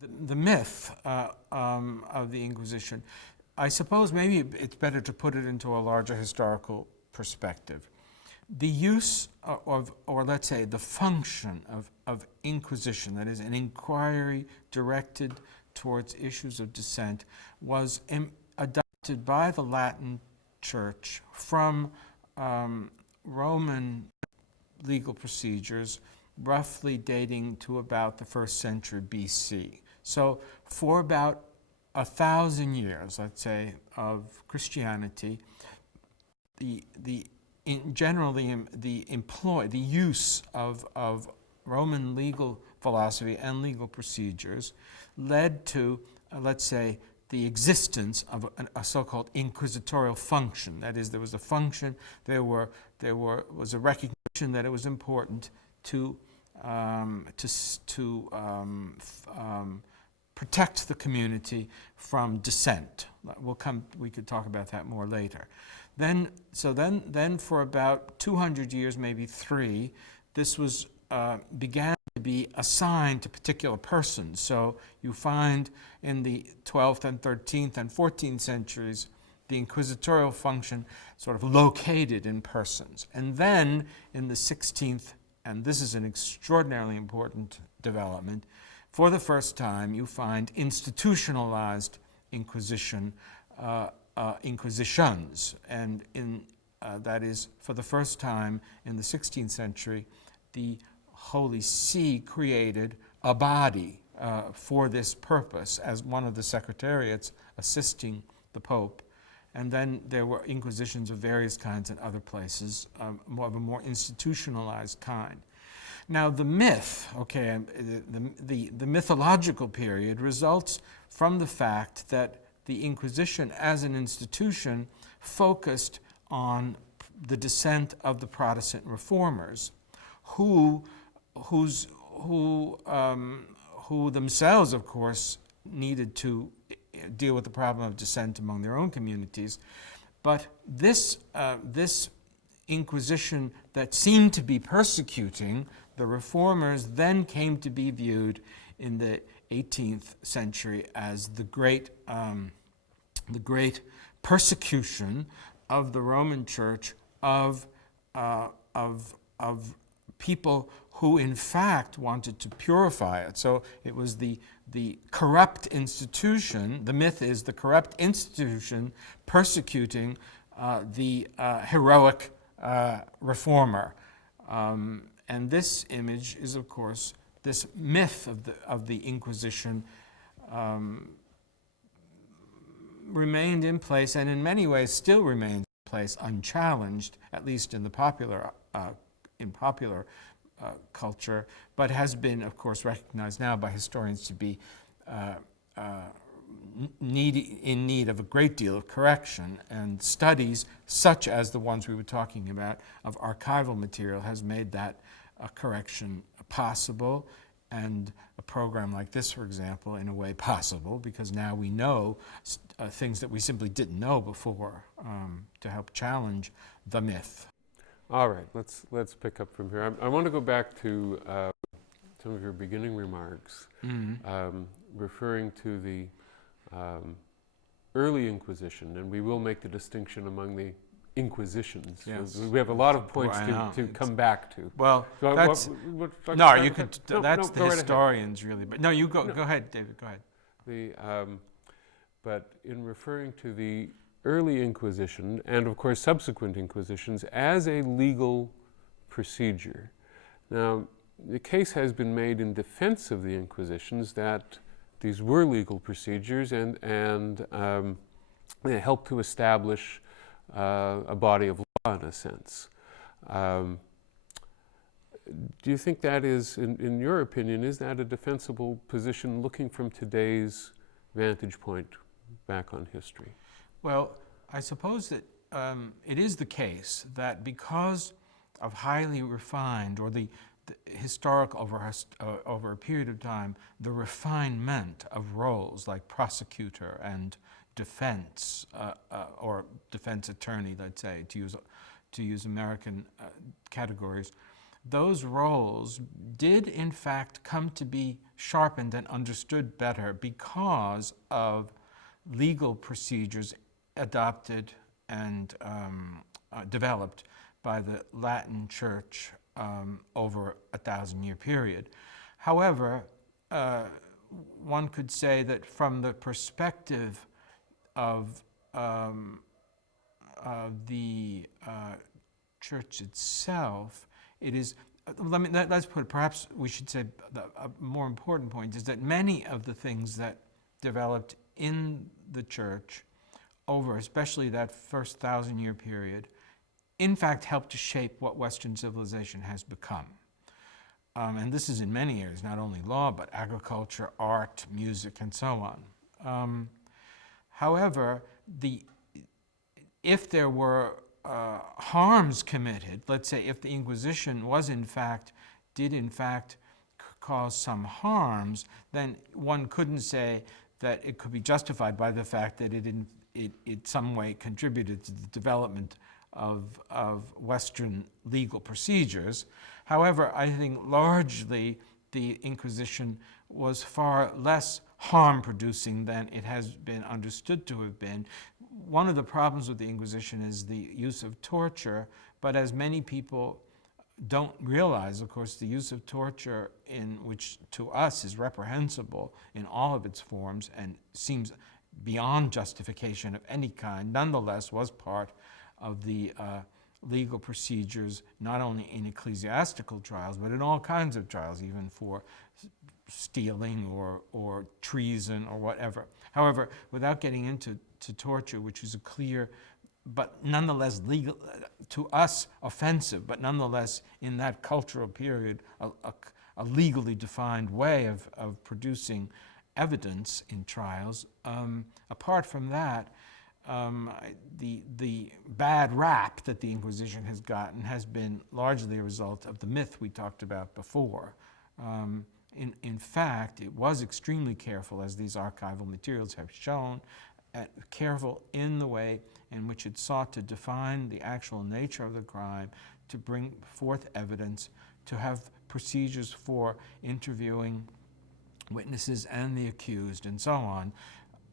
the myth of the Inquisition, I suppose maybe it's better to put it into a larger historical perspective. The use of, or let's say the function of Inquisition, that is an inquiry directed towards issues of dissent, was adopted by the Latin Church from Roman legal procedures, roughly dating to about the 1st century BC. So for about 1,000 years, let's say, of Christianity, the use of Roman legal philosophy and legal procedures led to, let's say, the existence of a so-called inquisitorial function. That is, there was a function, was a recognition that it was important to protect the community from dissent. We could talk about that more later. Then for about 200 years, maybe 3, this was began to be assigned to particular persons. So you find in the 12th and 13th and 14th centuries the inquisitorial function sort of located in persons. And then in the 16th, and this is an extraordinarily important development, for the first time you find institutionalized inquisitions, and that is, for the first time in the 16th century, the Holy See created a body for this purpose as one of the secretariats assisting the Pope. And then there were inquisitions of various kinds in other places, of a more institutionalized kind. Now the myth, the mythological period results from the fact that the Inquisition as an institution focused on the dissent of the Protestant reformers, who themselves, of course, needed to deal with the problem of dissent among their own communities. But this Inquisition that seemed to be persecuting the reformers then came to be viewed in the 18th century as the great persecution of the Roman Church of people who in fact wanted to purify it. So it was the corrupt institution, the myth is the corrupt institution persecuting the heroic reformer. And this image is, of course, this myth of the Inquisition remained in place, and in many ways still remains in place, unchallenged, at least in the popular culture, but has been, of course, recognized now by historians to be in need of a great deal of correction, and studies such as the ones we were talking about of archival material has made that correction possible, and a program like this, for example, in a way possible, because now we know things that we simply didn't know before to help challenge the myth. All right, let's pick up from here. I want to go back to some of your beginning remarks, referring to the early Inquisition, and we will make the distinction among the Inquisitions. Yes. We have a lot of points to come back to. Well, so that's the historians really. But no, you go ahead, David. Go ahead. But in referring to the early Inquisition and, of course, subsequent Inquisitions as a legal procedure. Now, the case has been made in defense of the Inquisitions that these were legal procedures and they helped to establish a body of law, in a sense. Do you think that is, in your opinion, is that a defensible position looking from today's vantage point back on history? Well, I suppose that it is the case that because of highly refined, or the historic over a period of time, the refinement of roles like prosecutor and defense, or defense attorney, let's say, to use American categories, those roles did in fact come to be sharpened and understood better because of legal procedures adopted and developed by the Latin Church over a 1,000-year period. However, one could say that from the perspective of the church itself, it is, let's put it, perhaps we should say a more important point is that many of the things that developed in the church over especially that first 1,000-year period, in fact helped to shape what Western civilization has become. And this is in many areas, not only law, but agriculture, art, music, and so on. However, if there were harms committed, let's say if the Inquisition did in fact cause some harms, then one couldn't say that it could be justified by the fact that it in some way contributed to the development of Western legal procedures. However, I think largely the Inquisition was far less harm-producing than it has been understood to have been. One of the problems with the Inquisition is the use of torture, but as many people don't realize, of course, the use of torture, in which to us is reprehensible in all of its forms and seems beyond justification of any kind, nonetheless was part of the legal procedures, not only in ecclesiastical trials, but in all kinds of trials, even for stealing or treason or whatever. However, without getting into torture, which is a clear, but nonetheless legal, to us offensive, but nonetheless in that cultural period, a legally defined way of producing evidence in trials. Apart from that, the bad rap that the Inquisition has gotten has been largely a result of the myth we talked about before. In fact, it was extremely careful, as these archival materials have shown, careful in the way in which it sought to define the actual nature of the crime, to bring forth evidence, to have procedures for interviewing witnesses and the accused, and so on.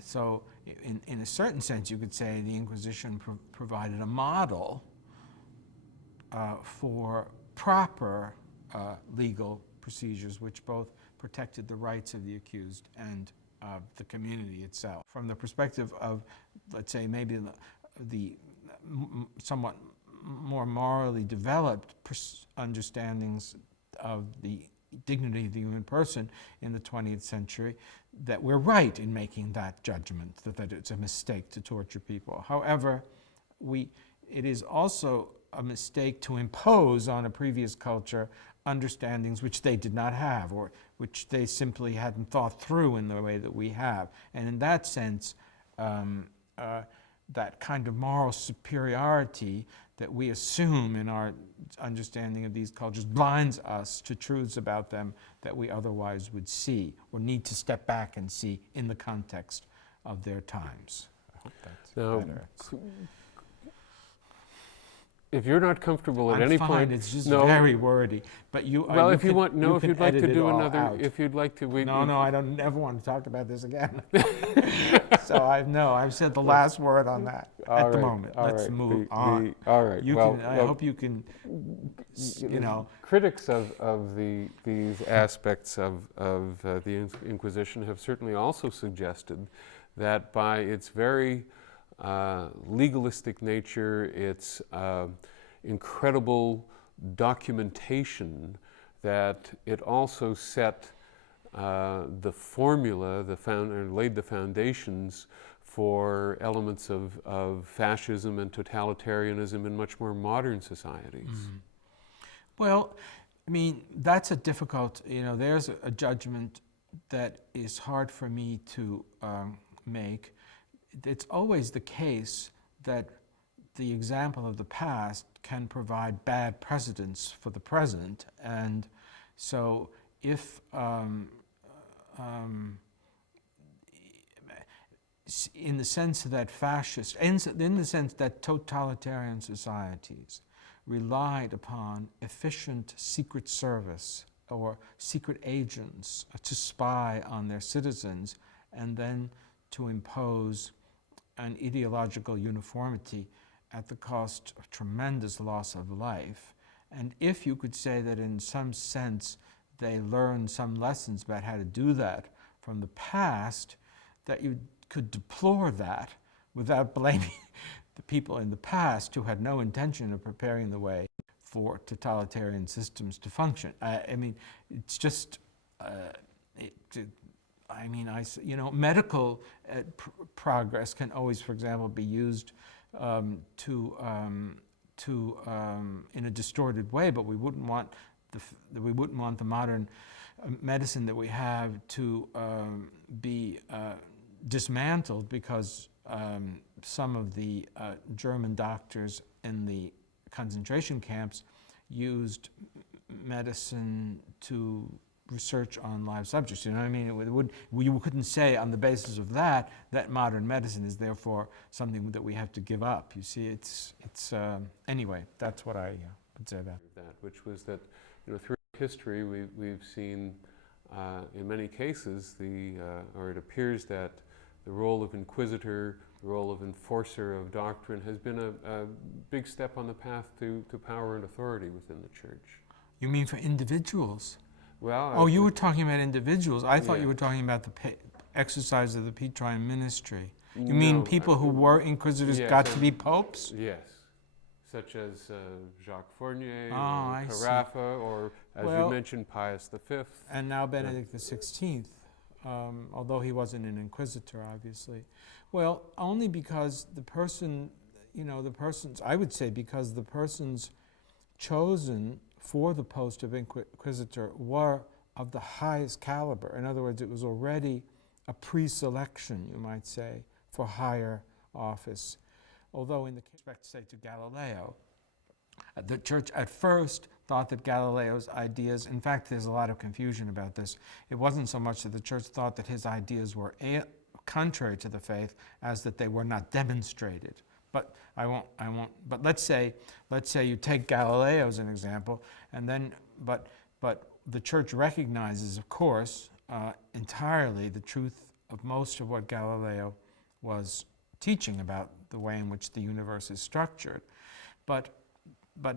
So in a certain sense, you could say the Inquisition provided a model for proper legal procedures, which both protected the rights of the accused and the community itself. From the perspective of, let's say, maybe the somewhat more morally developed understandings of the dignity of the human person in the 20th century, that we're right in making that judgment, that it's a mistake to torture people. However, it is also a mistake to impose on a previous culture understandings which they did not have, or which they simply hadn't thought through in the way that we have. And in that sense, that kind of moral superiority that we assume in our understanding of these cultures blinds us to truths about them that we otherwise would see, or need to step back and see in the context of their times. I hope that's better. If you're not comfortable at I'm any fine. point, It's just very wordy. But you. Well, you if you want, no, if can you'd like to edit it do all another, out. if you'd like to, we. No, I don't never want to talk about this again. So I've said the last word on that at the moment. Let's move on. All right. I hope you can. Critics of these aspects of the Inquisition have certainly also suggested that by its very legalistic nature, its incredible documentation, that it also set the formula, laid the foundations for elements of fascism and totalitarianism in much more modern societies. Mm-hmm. Well, I mean, that's a difficult, there's a judgment that is hard for me to make. It's always the case that the example of the past can provide bad precedents for the present, and so if in the sense that totalitarian societies relied upon efficient secret service or secret agents to spy on their citizens and then to impose an ideological uniformity at the cost of tremendous loss of life. And if you could say that in some sense they learned some lessons about how to do that from the past, that you could deplore that without blaming the people in the past who had no intention of preparing the way for totalitarian systems to function. I mean, it's just, medical progress can always, for example, be used in a distorted way, but we wouldn't want the modern medicine that we have to be dismantled because some of the German doctors in the concentration camps used medicine to research on live subjects. You know what I mean? We couldn't say on the basis of that modern medicine is therefore something that we have to give up. You see, anyway, that's what I would say about that. Which was that, through history we've seen in many cases or it appears that the role of inquisitor, the role of enforcer of doctrine has been a big step on the path to power and authority within the church. You mean for individuals? Well, you were talking about individuals. I thought yeah. you were talking about the exercise of the Petrine ministry. You mean people who were inquisitors got to be popes? Yes, such as Jacques Fournier, I or see. Carafa, or as you mentioned, Pius V. And now Benedict XVI, although he wasn't an inquisitor, obviously. Well, only because the persons, I would say because the persons chosen for the post of inquisitor were of the highest caliber. In other words, it was already a pre-selection, you might say, for higher office. Although in the respect, say, to Galileo, the church at first thought that Galileo's ideas, in fact, there's a lot of confusion about this. It wasn't so much that the church thought that his ideas were contrary to the faith as that they were not demonstrated. But but let's say you take Galileo as an example, and then, but the church recognizes, of course, entirely the truth of most of what Galileo was teaching about the way in which the universe is structured. But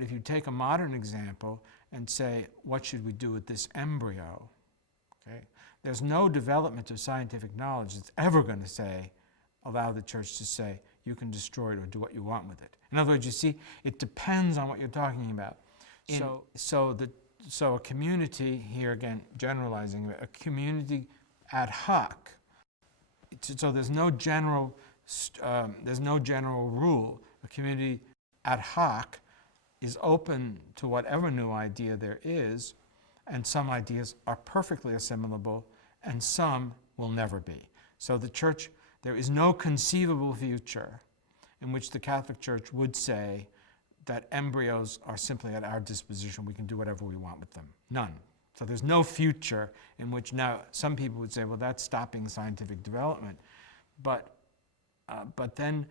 if you take a modern example and say, what should we do with this embryo? Okay, there's no development of scientific knowledge that's ever going to allow the church to say, you can destroy it or do what you want with it. In other words, you see, it depends on what you're talking about. So a community, here again, generalizing, a community ad hoc. So there's no general rule. A community ad hoc is open to whatever new idea there is, and some ideas are perfectly assimilable, and some will never be. So the church, there is no conceivable future in which the Catholic Church would say that embryos are simply at our disposition, we can do whatever we want with them. None. So there's no future in which now some people would say, well, that's stopping scientific development. But then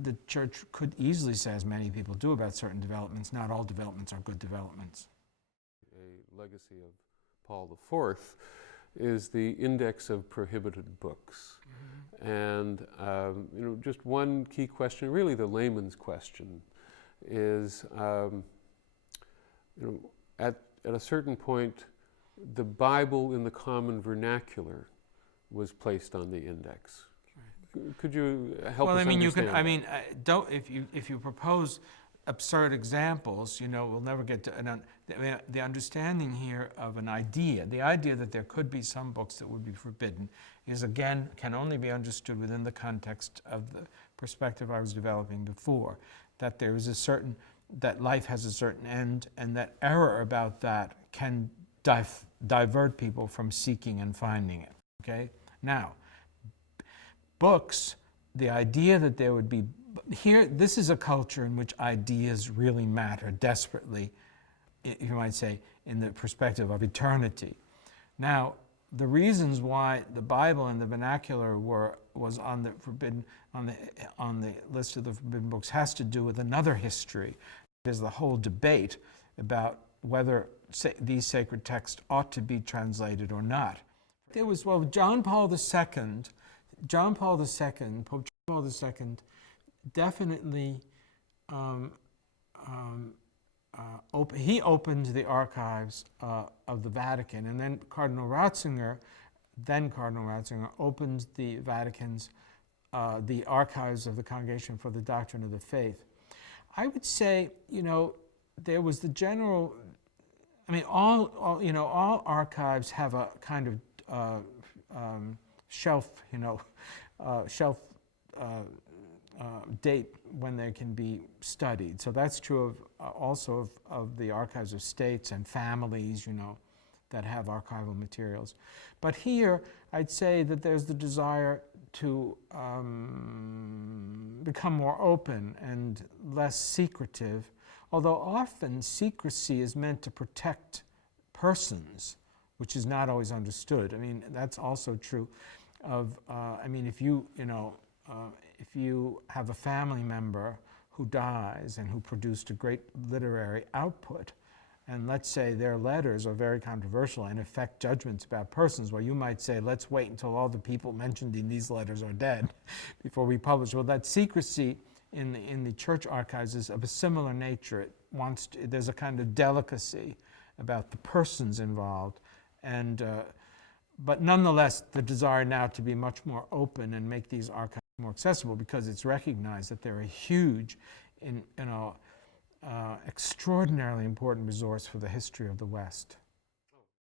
the church could easily say, as many people do about certain developments, not all developments are good developments. A legacy of Paul IV is the index of prohibited books. Mm-hmm. And just one key question, really the layman's question, is at a certain point, the Bible in the common vernacular was placed on the index. Right. Could you help us understand? If you propose absurd examples, we'll never get to the understanding here of an idea. The idea that there could be some books that would be forbidden is, again, can only be understood within the context of the perspective I was developing before, that there is that life has a certain end, and that error about that can divert people from seeking and finding it. Okay? Now, books, the idea that there would be here, this is a culture in which ideas really matter desperately, you might say, in the perspective of eternity. Now, the reasons why the Bible in the vernacular was on the list of the forbidden books has to do with another history. There's the whole debate about whether these sacred texts ought to be translated or not. There was, well, Pope John Paul II definitely he opened the archives of the Vatican, and then Cardinal Ratzinger opened the Vatican's the archives of the Congregation for the Doctrine of the Faith. I would say, there was the general. I mean, all archives have a kind of shelf date when they can be studied. So that's true of also of the archives of states and families, that have archival materials. But here, I'd say that there's the desire to become more open and less secretive, although often secrecy is meant to protect persons, which is not always understood. I mean, that's also true of, if you have a family member who dies and who produced a great literary output, and let's say their letters are very controversial and affect judgments about persons, well, you might say, let's wait until all the people mentioned in these letters are dead before we publish. Well, that secrecy in the church archives is of a similar nature. There's a kind of delicacy about the persons involved, and but nonetheless, the desire now to be much more open and make these archives more accessible, because it's recognized that they're a huge, extraordinarily important resource for the history of the West.